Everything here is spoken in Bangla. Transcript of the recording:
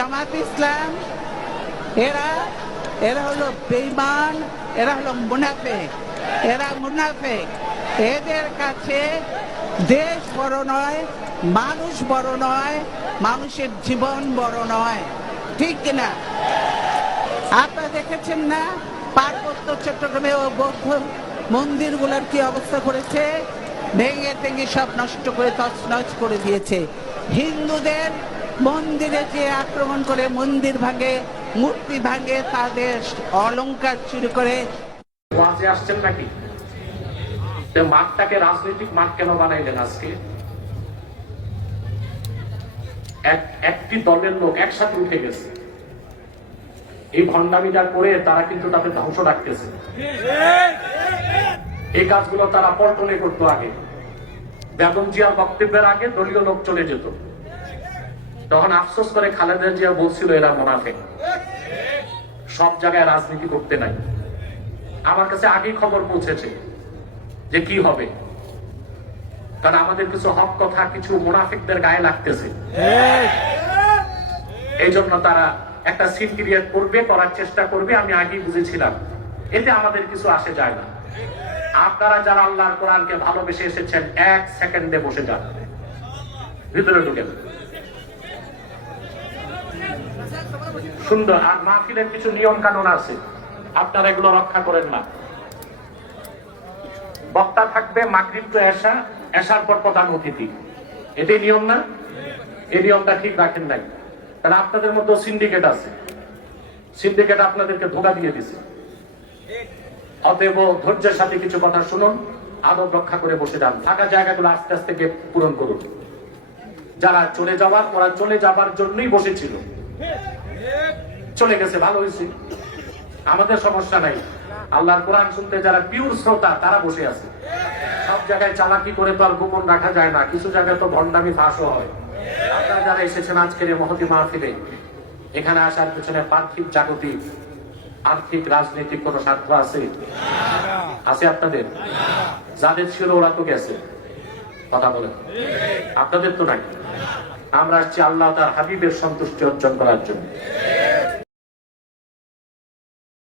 জামাত ইসলাম এরা এরা হলো বেঈমান, এরা হলো মুনাফিক, এরা মুনাফিক। এদের কাছে দেশ বড় নয়, মানুষ বড় নয়, মানুষের জীবন বড় নয়, ঠিক কিনা? আপনারা দেখেছেন না পার্বত্য চট্টগ্রামে ও বৌদ্ধ মন্দিরগুলোর কি অবস্থা করেছে? ভেঙে ভেঙে সব নষ্ট করে তছনছ করে দিয়েছে। হিন্দুদের মন্দিরে যে আক্রমণ করে মন্দির ভাঙে, মূর্তি ভাঙে, তাদের অলংকার চুরি করে। ওয়াজে আসছেন নাকি? মাঠটাকে রাজনৈতিক মাঠ কেন বানাইলেন? আজকে একটি দলের লোক একসাথে উঠে গেছে, এই ভণ্ডামিটা করে তারা কিন্তু তাদের ধ্বংস রাখতেছে। এই কাজগুলো তারা পল্টনে করতো। আগে বেগম জিয়ার বক্তব্যের আগে দলীয় লোক চলে যেত, তখন আফসোস করে খালেদা জিয়া বলছিল এরা মুনাফিক, সব জায়গায় রাজনীতি করতে নাই। আমার কাছে আগেই খবর পৌঁছেছে যে কি হবে, কারণ আমাদের কিছু হক কথা কিছু মুনাফিকদের গায়ে লাগতেছে। এই জন্য তারা একটা সিন ক্রিয়েট করবে, করার চেষ্টা করবে। আমি আগেই বুঝেছিলাম এতে আমাদের কিছু আসে যায় না। আপনারা যারা আল্লাহর কোরআনকে ভালোবেসে এসেছেন, এক সেকেন্ডে বসে যান, ভিতরে ঢুকেন। সুন্দর। আর মাহফিলের কিছু নিয়ম কানুন আছে, আপনারা এগুলো রক্ষা করেন না। বক্তা থাকবে মাগরিব টু এশা, এশার পর প্রধান অতিথি, এটাই নিয়ম না? এই নিয়মটা ঠিক রাখেন নাই। তাহলে আপনাদের মধ্যে সিন্ডিকেট আছে, সিন্ডিকেট আপনাদেরকে ধোঁকা দিয়ে দিছে। অতএব ধৈর্যের সাথে কিছু কথা শুনুন, আদব রক্ষা করে বসে যান। থাকা জায়গাগুলো আস্তে আস্তে পূরণ করুন। যারা চলে যাওয়ার, ওরা চলে যাবার জন্যই বসেছিল, চলে গেছে, ভালো হয়েছে, আমাদের সমস্যা নাই। আল্লাহর কোরআন শুনতে যারা পিওর শ্রোতা তারা বসে আছে। সব জায়গায় চালাকি করে তো আর গোপন রাখা যায় না, কিছু জায়গায় তো ভণ্ডামি ফাঁসও হয়। আপনারা যারা এসেছেন আজকের এই মহতি মাহফিলে, এখানে আসার পিছনে পার্থিব জাগতিক আর্থিক রাজনৈতিক কোন স্বার্থ আছে? আছে আপনাদের? যাদের ছিল ওরা তো গেছে, কথা বলেন, আপনাদের তো নাই। আমরা আসছি আল্লাহ তার হাবিবের সন্তুষ্টি অর্জন করার জন্য।